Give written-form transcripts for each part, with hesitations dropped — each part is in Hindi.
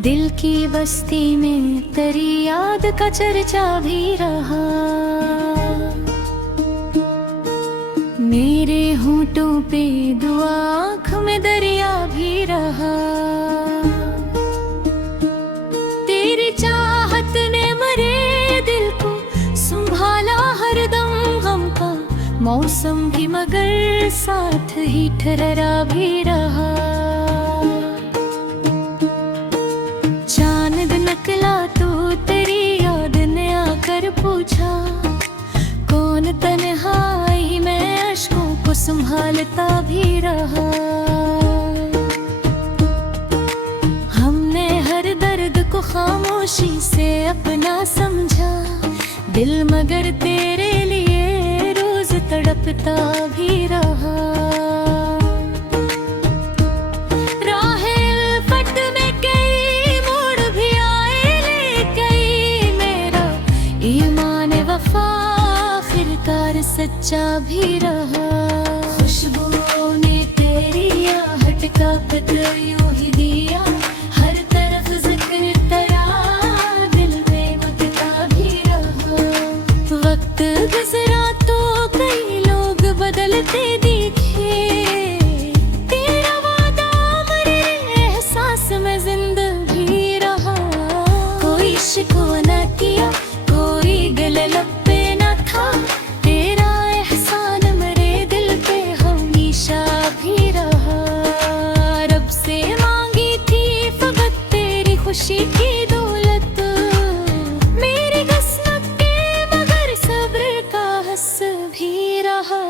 दिल की बस्ती में तेरी याद का चर्चा भी रहा, मेरे होंठों पे दुआ आँख में दरिया भी रहा। तेरी चाहत ने मरे दिल को संभाला हरदम गम का मौसम भी, मगर साथ ही ठहरा भी रहा। निकला तो तेरी याद ने आकर पूछा, कौन तन्हाई में अश्कों को संभालता भी रहा। हमने हर दर्द को खामोशी से अपना समझा दिल, मगर तेरे लिए रोज तड़पता भी रहा। सच्चा भी रहा। खुशबुओं ने तेरी आहट का पता यूं ही दिया, हर तरफ जिक्र तेरा दिल में मचता भी रहा। वक्त गुजरा तो कई लोग बदलते दिखे, तेरा वादा मेरे एहसास में जिंदा भी रहा। कोई शिकवा न किया, कोई गले लब पे न था, खुशी की दौलत मेरी किस्मत के, मगर सब्र का हस भी रहा।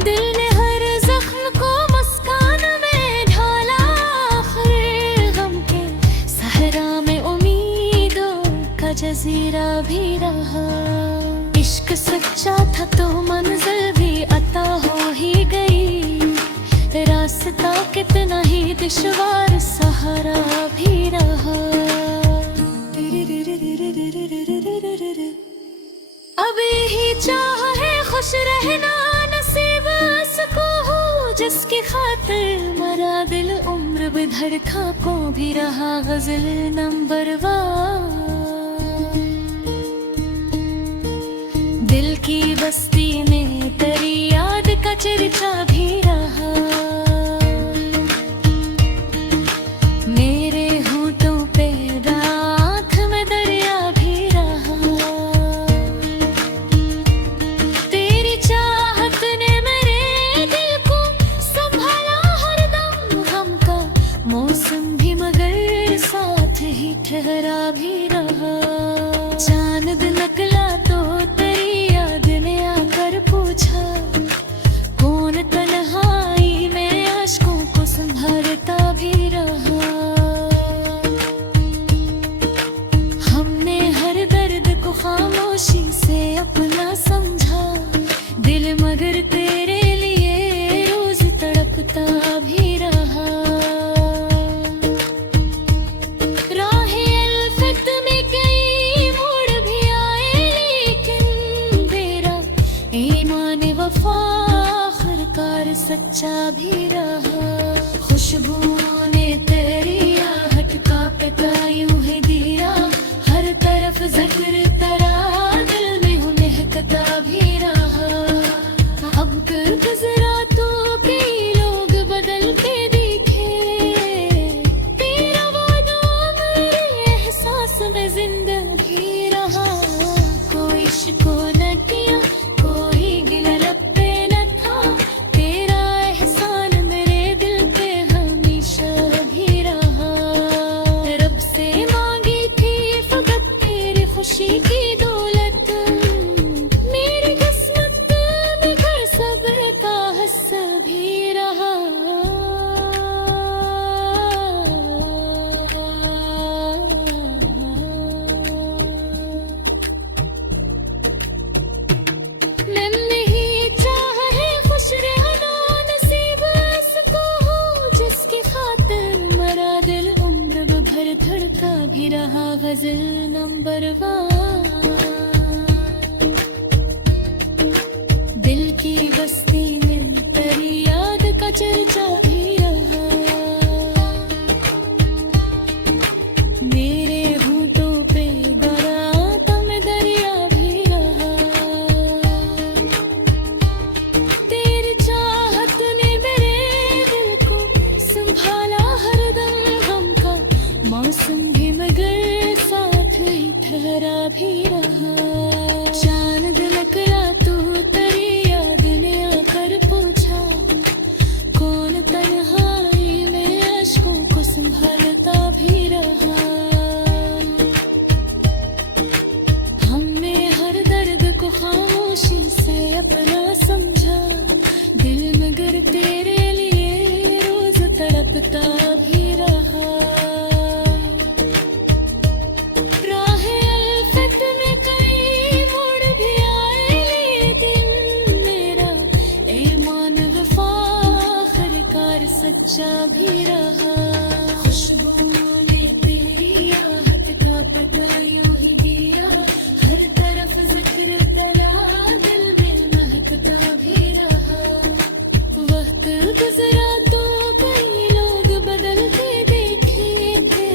दिल ने हर जख्म को मुस्कान में ढाला, आखिर गम के सहरा में उम्मीदों का जजीरा भी रहा। इश्क सच्चा था तो मंजिल भी अता हो ही गई, रास्ता कितना ही दुश्वार सहारा भी रहा। अब यही चाह है खुश रहना, नसीब उसको हो जिसकी खातिर मरा दिल, उम्र बिधर खाकों भी रहा गजल नंबर 1। दिल की बस्ती में तेरी याद का चर्चा भी रहा, मेरे होंठों पे आँख में दरिया भी रहा। तेरी चाहत ने मेरे दिल को संभाला हरदम गम का मौसम भी, मगर साथ ही ठहरा भी रहा। चांद निकला तो पूछा, कौन तन्हाई में आशिकों को संभालता भी रहा। हमने हर दर्द को खामोशी से अपना समझा दिल, मगर तेरे लिए रोज तड़पता भी रहा। आखिरकार सच्चा भी रहा। खुशबुओं ने तेरी आहट का पता यूं ही दिया, हर तरफ जिक्र तेरा दिल में महकता भी रहा। अब कर गुजरा तो कई लोग बदलते दिखे, तेरा वादा मेरे एहसास में जिंदा भी रहा। कोई शिकवा न किया, कोई गिला लब पे न था, तेरा एहसान मेरे दिल पे हमेशा भी रहा गजल नंबर 1। दिल की बस्ती में तेरी याद का चर्चा भी रहा, मेरे होठों पे बराता में दरिया भी रहा। तेरी चाहत ने मेरे दिल को संभाला हरदम, गम का मौसम भी मगर साथ ही ठहरा भी रहा। चांद निकला तू तेरी याद ने आकर पूछा, कौन तन्हाई में अश्कों को संभालता भी रहा। हमने हर दर्द को खामोशी से अपना समझा, दिल मगर तेरे लिए रोज तड़पता भी रहा। राह अल्फत में कई मोड़ भी आए, लेकिन मेरा ईमान वफा आखिरकार सच्चा भी रहा। खुशबू ने तेरी आहट का पता यूं ही दिया, हर तरफ जिक्र तेरा दिल में महकता भी रहा। वक्त गुजरा तो कई लोग बदलते देखे थे,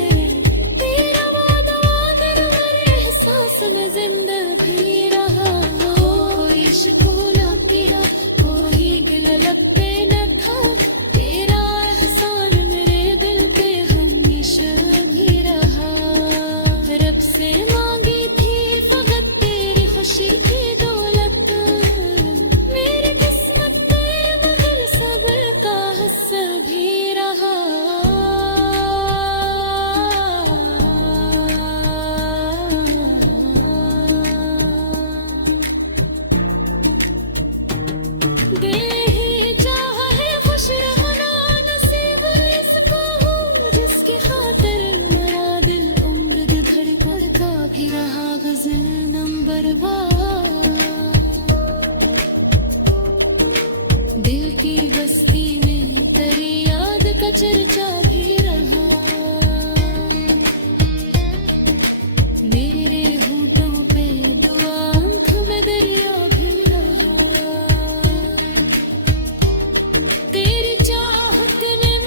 तेरा वादा अगर हर एहसास में जिंदा भी रहा। कोई शिकवा किया, कोई गिला लब पे न था, तेरा एहसान मेरे दिल पे हमेशा भी रहा। रब से मांगी थी फकत तेरी खुशी की दौलत, मेरी किस्मत में मगर सब्र का हिस्सा भी रहा। दिल ही चाहा है खुश रहना, नसीब इसको हो जिसकी खातिर मेरा दिल उम्र भर पड़ता भी रहा। गजल नंबर 1। दिल की बस्ती में तेरी याद का चर्चा भी रहा, मेरे होठों पे दुआ आँख में दरिया भी रहा। तेरी चाहत ने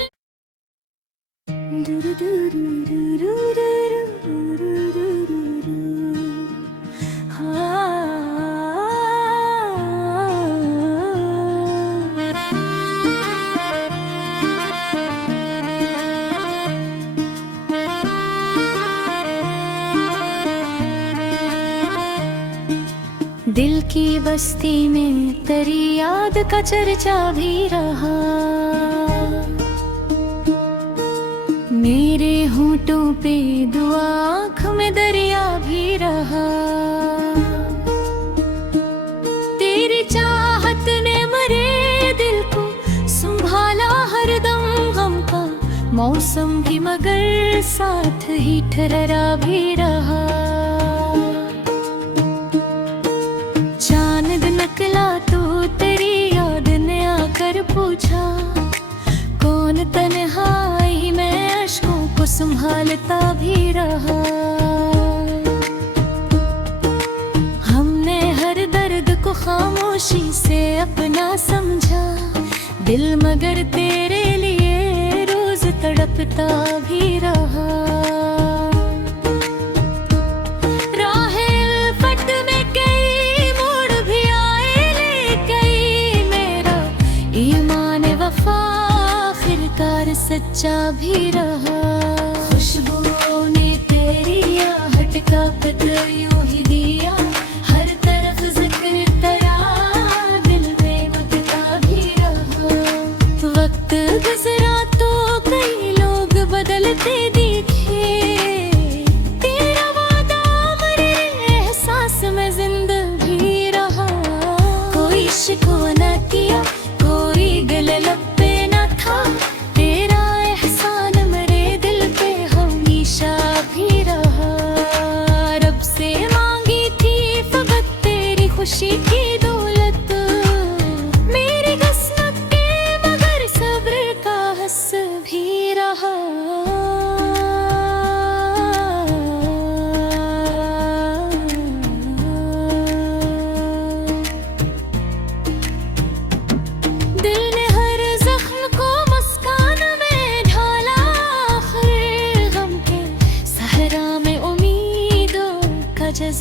दिल की बस्ती में तेरी याद का चर्चा भी रहा, मेरे होठों पे दुआ आँख में दरिया भी रहा। तेरी चाहत ने मरे दिल को संभाला हरदम, गम का मौसम भी मगर साथ ही ठहरा भी रहा। चांद निकला तो तेरी याद ने आकर पूछा, कौन तन्हाई में अश्कों को संभालता भी रहा। हमने हर दर्द को खामोशी से अपना समझा, दिल मगर तेरे लिए रोज तड़पता भी रहा। राह अल्फत में कई मोड़ भी आए, लेकिन मेरा ईमान वफा आखिरकार सच्चा भी रहा। खुशबू ने तेरी आहट का पता यूं ही दिया, हर तरफ जिक्र तेरा दिल में महकता भी रहा। वक्त गुजरा तो कई लोग बदलते दिखे, तेरा वादा मेरे एहसास में जिंदा भी रहा। कोई शिकवा न किया, कोई गले लब पे न था, तेरा एहसान मेरे दिल पे हमेशा भी रहा। रब से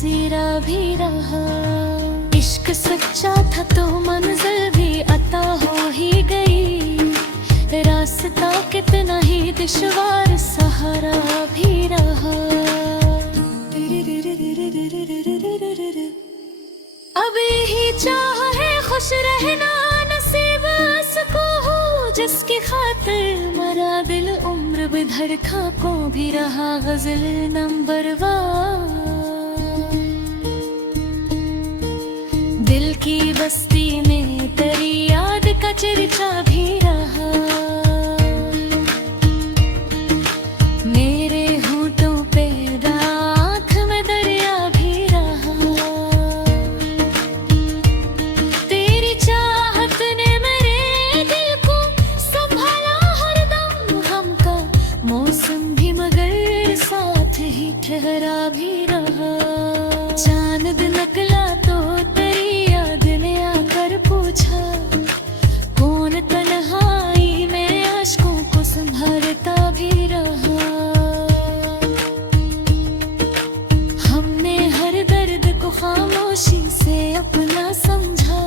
बसेरा भी रहा। इश्क सच्चा था तो मंजिल भी अता हो ही गई, रास्ता कितना ही दुश्वार सहारा भी रहा। अब यही चाह है खुश रहना, नसीब उसको हो जिसकी खातिर मरा दिल, उम्र बिधर खाकों भी रहा गजल नंबर 1। दिल की बस्ती में तेरी याद का चर्चा भी रहा, मेरे होठों पे आँख में दरिया भी रहा। तेरी चाहत ने मेरे दिल को संभाला हरदम, हमका मौसम भी मगर साथ ही ठहरा भी रहा। चांद निकला तो तेरी याद ने आकर पूछा, कौन तन्हाई में आशिकों को संभालता भी रहा। हमने हर दर्द को खामोशी से अपना समझा,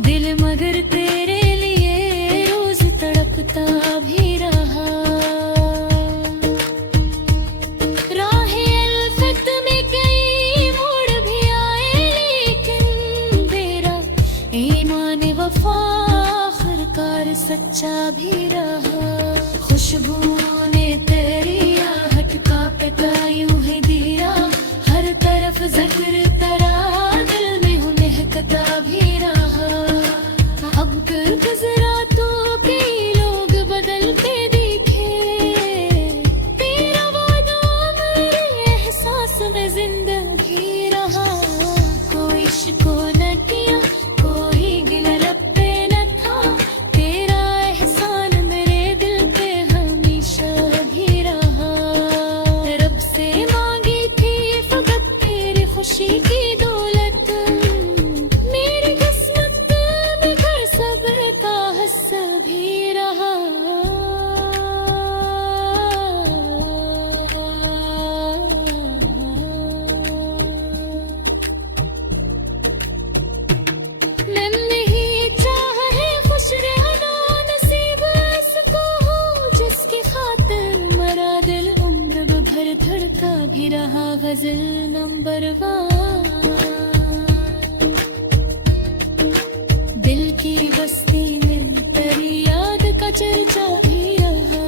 दिल मगर तेरे लिए रोज तड़पता भी रहा। राहे अल्फत में कई मोड़ भी आए, लेकिन तेरा ईमान वफा आखिरकार सच्चा भी रहा। खुशबुओं ने तेरी आहट का पता यूं ही दिया, हर तरफ जिक्र तेरा दिल में हूँ महकता भी रहा। अब कर गुजरा तो कई लोग बदलते दिखे, तेरा वादा मेरे एहसास में जिंदगी रहा। कोई शिको न किया, कोई गिला लब पे न था, तेरा एहसान मेरे दिल पे हमेशा भी रहा। रब से मांगी थी फकत तेरी खुशी की दौलत, मेरी किस्मत में घर सब्र का हिस्सा भी रहा। मैंने ही चाह है खुश रहना, नसीब उसको हो जिसकी खातिर मरा दिल, उम्र भर धड़का भी रहा गजल नंबर 1। दिल की बस्ती में तेरी याद का चर्चा भी रहा,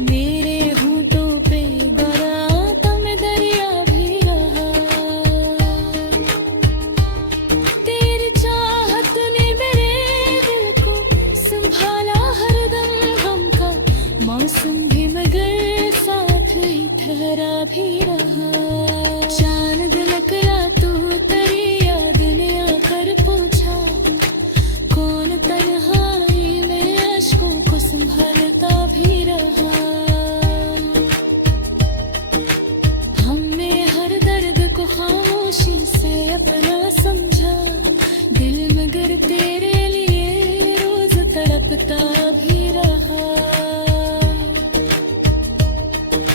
मेरे होठों पे गराता में दरिया भी रहा। तेरी चाहत ने मेरे दिल को संभाला हरदम, हमका मौसम भी मगर साथ ही ठहरा भी रहा। चांद निकला तो तेरी याद ने आकर पूछा, कौन तन्हाई में आशिकों को संभालता भी रहा। हमने हर दर्द को खामोशी से अपना समझा, दिल मगर तेरे लिए रोज तड़पता भी रहा।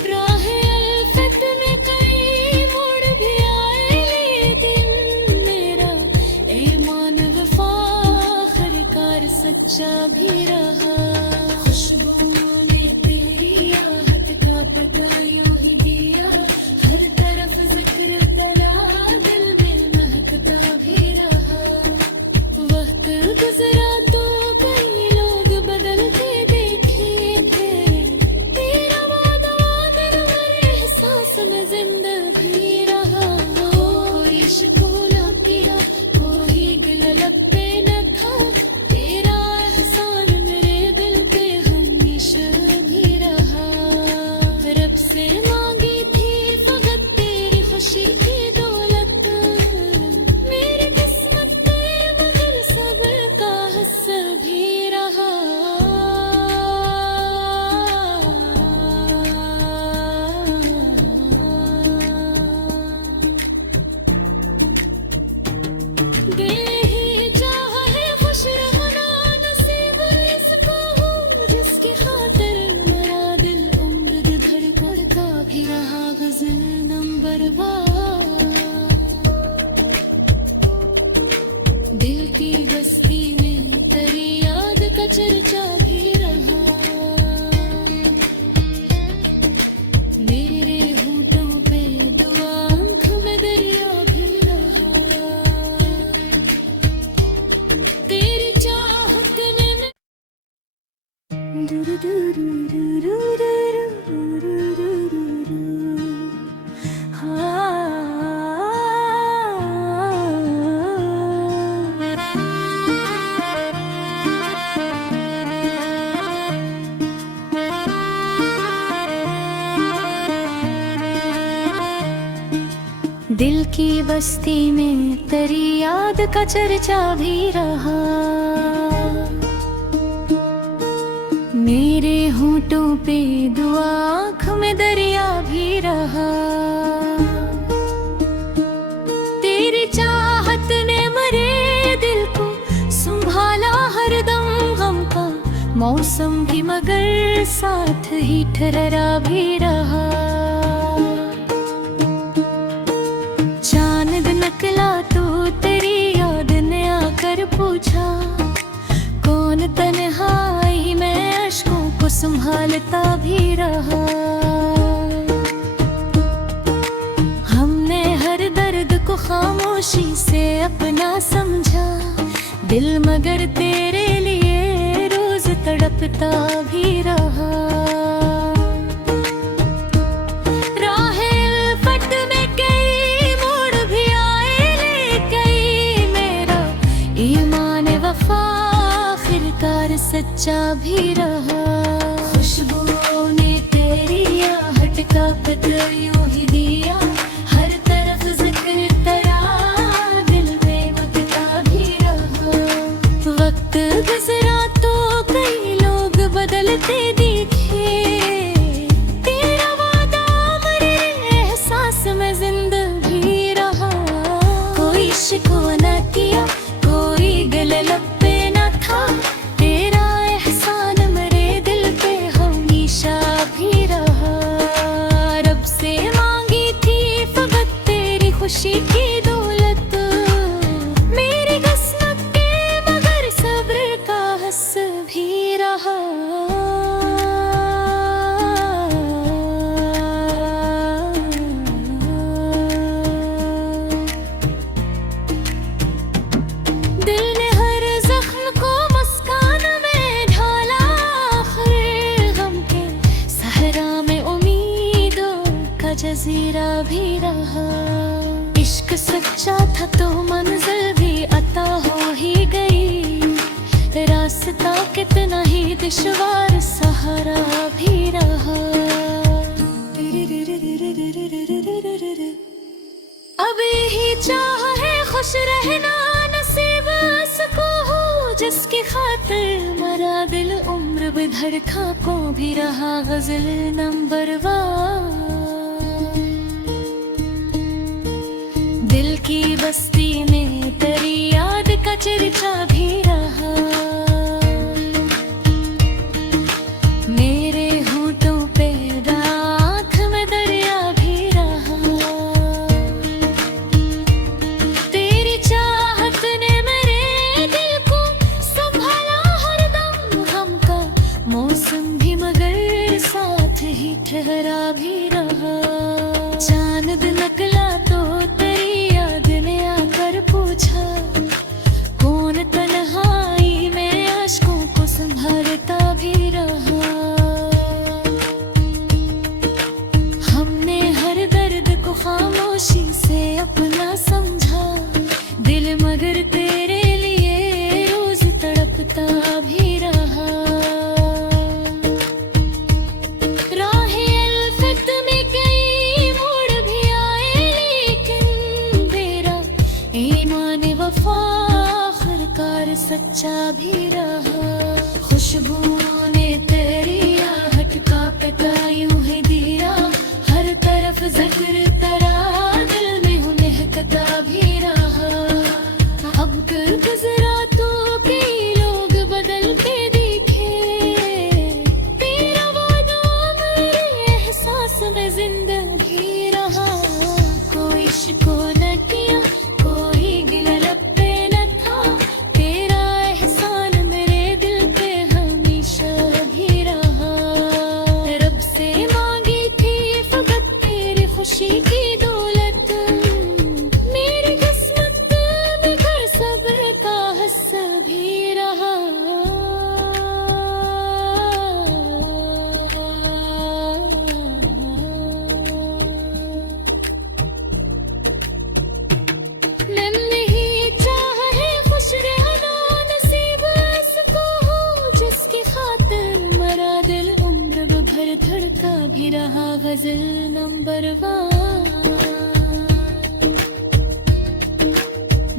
राहे अल्फत में कई मोड़ भी आए, लेकिन मेरा ईमान वफा आखिरकार सच्चा भी रहा। खुशबुओं ने तेरी आहट का पता यूं ही दिया, हर तरफ जिक्र तेरा दिल में महकता भी रहा। वक्त गुजरा तो कई लोग बदलते देखे थे, तेरा वादा मेरे एहसास में जिंदगी रहा। कोई शिको न किया, कोई गिला लब पे न था, तेरा एहसान मेरे दिल पे का चर्चा भी रहा, मेरे होठों पे दुआ, आँख में दरिया भी रहा, तेरी चाहत ने दिल की बस्ती में तेरी याद का चर्चा भी रहा, मेरे होठों पे दुआ, आँख में दरिया भी रहा, तेरी चाहत ने मरे दिल को संभाला हरदम गम का मौसम भी, मगर साथ ही ठहरा भी रहा, निकला तो तेरी याद ने आकर पूछा, कौन तन्हाई में अश्कों को संभालता भी रहा, हमने हर दर्द को खामोशी से अपना समझा, दिल मगर तेरे लिए रोज तड़पता भी रहा, सच्चा भी रहा, खुशबुओं ने तेरी आहट का पता यूं ही दिया, हर तरफ जिक्र तेरा दिल में बकता भी रहा, वक्त गुजरा तो कई लोग बदलते दिखे, तेरा वादा मेरे एहसास में जिंदा भी रहा, कोई शिकवा न किया, कोई गले लब पे न था, खुशी की दौलत मेरी किस्मत के, मगर सब्र का हस भी रहा, दिल ने हर जख्म को मुस्कान में ढाला, आखिर गम के सहरा में उम्मीदों का जजीरा भी रहा, इश्क सच्चा था तो मंजिल भी अता हो ही गई, रास्ता कितना ही दुश्वार सहारा भी रहा, अब यही चाह है खुश रहना, नसीब उसको हो जिसकी खातिर मरा दिल, उम्र बिधड़ खाकों भी रहा गजल नंबर 1, दिल की बस्ती में तेरी याद का चर्चा भी रहा, मेरे होठों पे आँख में दरिया भी रहा, तेरी चाहत ने मेरे दिल को संभाला हरदम गम का मौसम भी, मगर साथ ही ठहरा भी रहा, चांद निकला तो पूछा, कौन तन्हाई में अश्कों को संभालता भी रहा, हमने हर दर्द को खामोशी से अपना समझा, दिल मगर तेरे लिए रोज तड़पता भी रहा, राहे अल्फत में कई मोड़ भी आए, लेकिन तेरा ईमान वफा आखिरकार सच्चा भी रहा, खुशबुओं ने तेरी आहट का पता यूं ही दिया, हर तरफ जिक्र तेरा दिल में महकता भी रहा, अब कर गुजरा तो कई लोग बदलते दिखे, तेरा वादा मेरे एहसास में जिंदा भी रहा, कोई शिकवा न किया, कोई गिला लब पे न था, तेरा एहसान मेरे दिल पे गजल नंबर 1।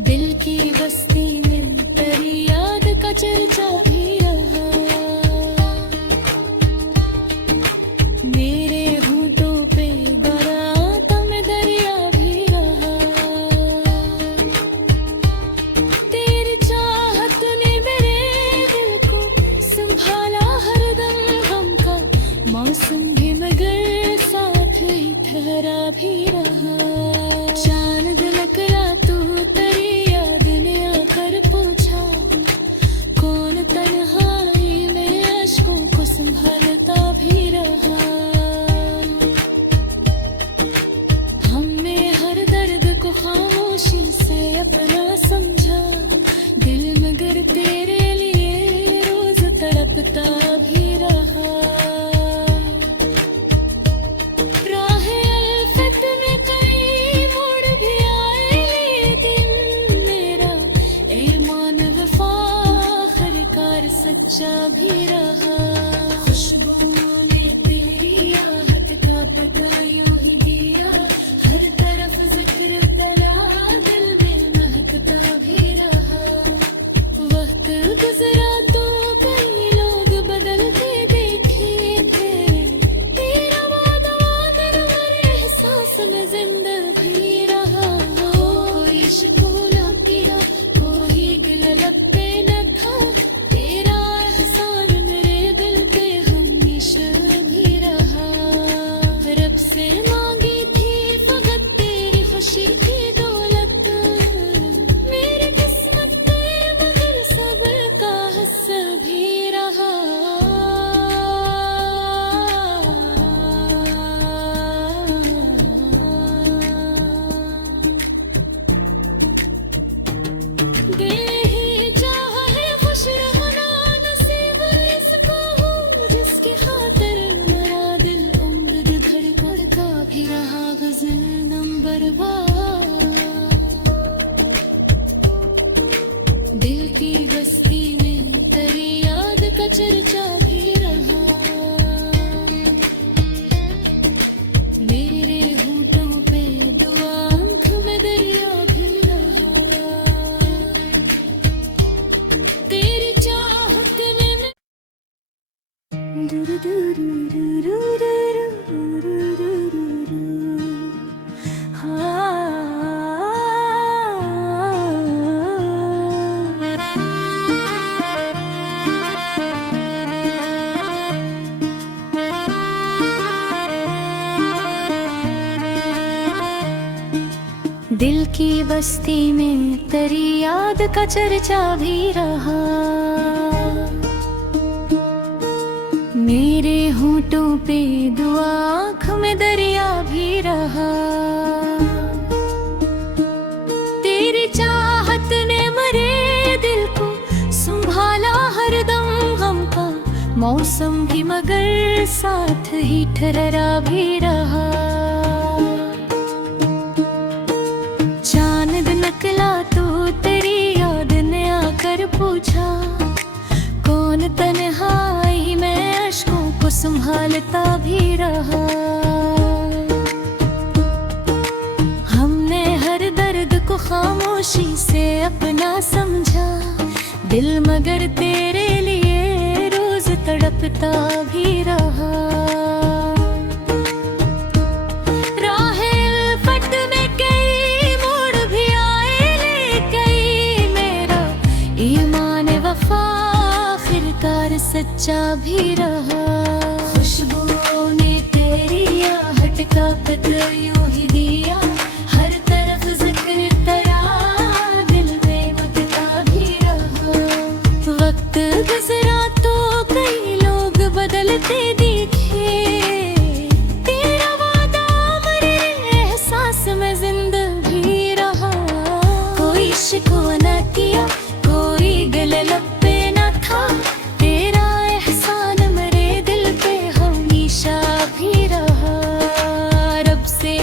दिल की बस्ती में तेरी याद का चर्चा भी रहा, मेरे होठों पे बराता में दरिया भी रहा। तेरी चाहत ने मेरे दिल को संभाला हरदम, गम का मौसम भी मगर साथ ही ठहरा भी रहा। चांद निकला तू तेरी याद ने आकर पूछा, कौन तन्हाई में अश्कों को संभालता भी रहा। हमने हर दर्द को खामोशी से अपना समझा, दिल मगर तेरे लिए रोज तड़पता भी रहा। राह अल्फत में कई मोड़ भी आए, लेकिन मेरा ईमान वफा आखिरकार सच्चा भी रहा। खुशबू ने तेरी आहट का पता यूं ही दिया, हर तरफ जिक्र तेरा दिल में महकता भी रहा। वक्त गुजरा तो कई लोग बदलते देखे थे, तेरा वादा कर हर एहसास में जिंदा भी रहा। कोई शिकवा किया, कोई गिला लब पे न था, तेरा एहसान मेरे दिल पे हमेशा भी रहा। रब से मांगी थी फकत तेरी खुशी की दौलत, मेरी किस्मत पे मगर सब्र का हिस्सा भी रहा। दिल ही चाहा है खुश रहना, नसीब इसको हो जिसकी खातिर मेरा दिल उम्र धड़कता भी रहा। गजल नंबर 1। दिल की बस्ती में तेरी याद का चर्चा भी रहा, मेरे होठों पे दुआ आँख में दरिया भी रहा। तेरी चाहत ने दिल की बस्ती में तेरी याद का चर्चा भी रहा, मेरे होठों पे दुआ आँख में दरिया भी रहा। तेरी चाहत ने मरे दिल को संभाला हरदम, गम का मौसम भी मगर साथ ही ठहरा भी रहा। चांद निकला तो तेरी याद ने आकर पूछा, कौन तन्हाई में अश्कों को संभालता भी रहा। हमने हर दर्द को खामोशी से अपना समझा, दिल मगर तेरे लिए रोज तड़पता भी रहा। राह अल्फत में कई मोड़ भी आए, लेकिन मेरा ईमान वफा आखिरकार सच्चा भी रहा। खुशबू ने तेरी आहट का पता यूं ही दिया, हर तरफ जिक्र तेरा दिल में महकता भी रहा। वक्त गुजरा तो कई लोग बदलते दिखे, तेरा वादा मेरे एहसास में जिंदा भी रहा। कोई शिकवा न किया, कोई गिला लब पे न था, तेरा एहसान मेरे दिल पे हमेशा भी रहा। रब से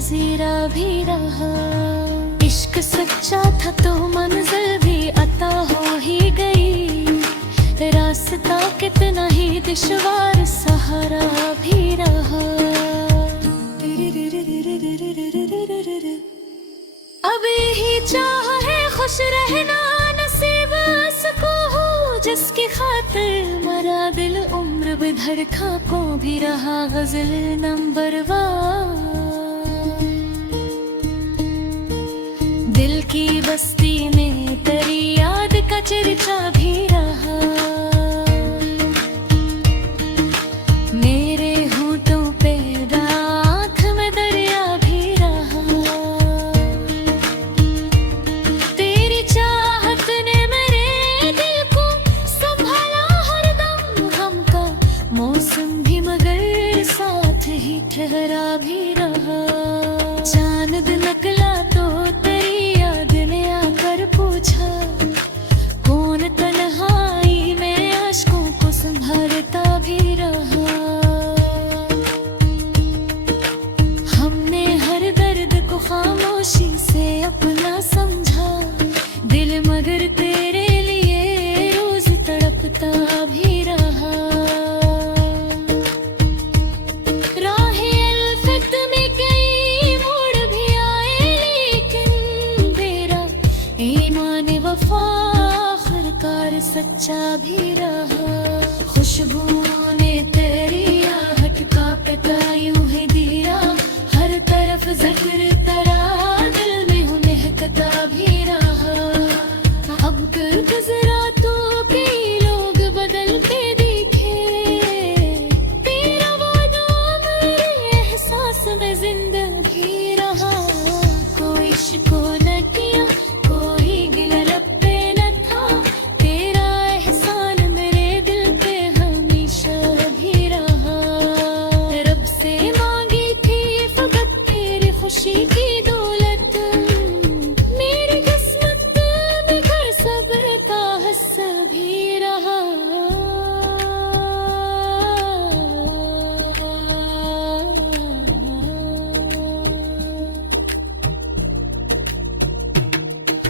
जजीरा भी रहा। इश्क सच्चा था तो मंजिल भी अता हो ही गई, रास्ता कितना ही दुश्वार सहारा भी रहा। अब यही चाह है खुश रहना, नसीब उसको हो जिसकी खातिर मरा दिल उम्र बिधर खाकों भी रहा गजल नंबर 1। दिल की बस्ती में तेरी याद का चर्चा भी रहा, मेरे होठों पे आँख में दरिया भी रहा। तेरी चाहत ने मेरे दिल को संभाला हरदम, गम का मौसम भी मगर साथ ही ठहरा भी रहा। चांद निकला तो तेरी याद ने आकर पूछा, कौन तन्हाई में आशिकों को संभालता भी रहा। हमने हर दर्द को खामोशी से अपना समझा, दिल मगर तेरे लिए रोज तड़पता भी रहा। राहे अल्फत में कई मोड़ भी आए, लेकिन तेरा ईमान वफा आखिरकार सच्चा भी रहा। खुशबुओं ने तेरी आहट का पता यूं ही दिया, हर तरफ जिक्र तेरा दिल में हूँ महकता भी रहा। अब कर गुजरा तो कई लोग बदलते दिखे, तेरा वादा मेरे एहसास में जिंदगी रहा। कोई शिको न किया, कोई गिला लब पे न था, तेरा एहसान मेरे दिल पे हमेशा भी रहा। रब से मांगी थी फकत तेरी खुशी की दौलत, मेरी किस्मत में घर सब्र का हिस्सा भी रहा।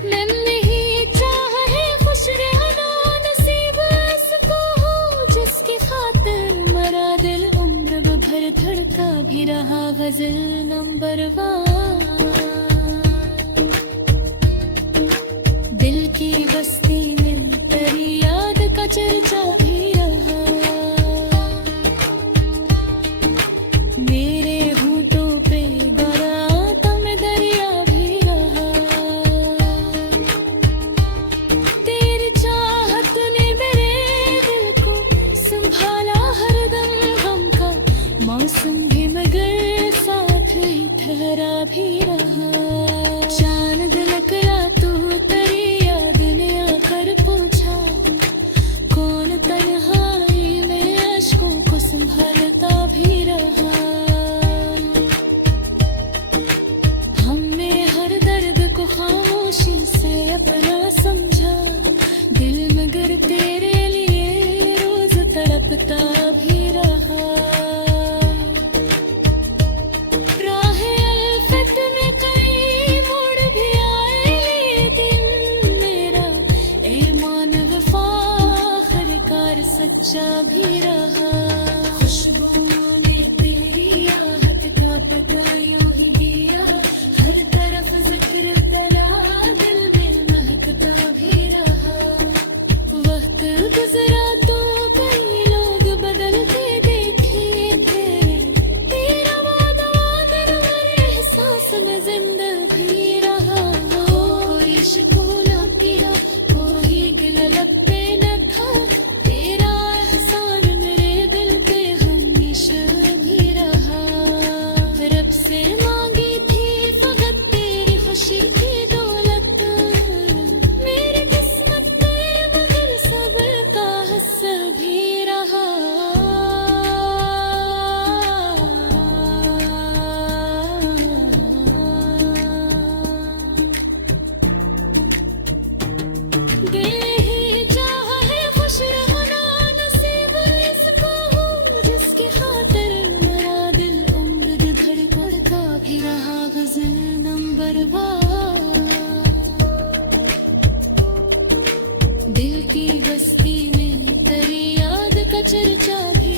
मैंने ही चाह है खुश रहना, नसीब उसको हो जिसकी खातिर मरा दिल उम्र भर धड़का भी रहा गजल नंबर 1। दिल की बस्ती में तेरी याद का चर्चा भी रहा, मेरे होठों पे गराता में दरिया भी रहा। तेरी चाहत ने मेरे दिल को संभाला हरदम, गम का मौसम भी मगर साथ ही ठहरा भी रहा। चांद निकला तो तेरी याद ने आकर पूछा, कौन तन्हाई में आशिकों को संभालता भी रहा। हमने हर दर्द को खामोशी से अपना समझा, दिल मगर तेरे लिए रोज तड़पता भी रहा। राहे अल्फत में कई मोड़ भी आए, लेकिन मेरा ईमान वफा आखिरकार सच्चा भी रहा। खुशबुओं ने तेरी आहट का पता यूं ही दिया, हर तरफ जिक्र तेरा दिल में महकता भी रहा। वक्त गुजरा तो कई लोग बदलते देखे थे, तेरा वादा मेरे एहसास में जिंदगी रहा। कोई शिको न किया, कोई गिला लब पे न था, तेरा एहसान मेरे चर्चा भी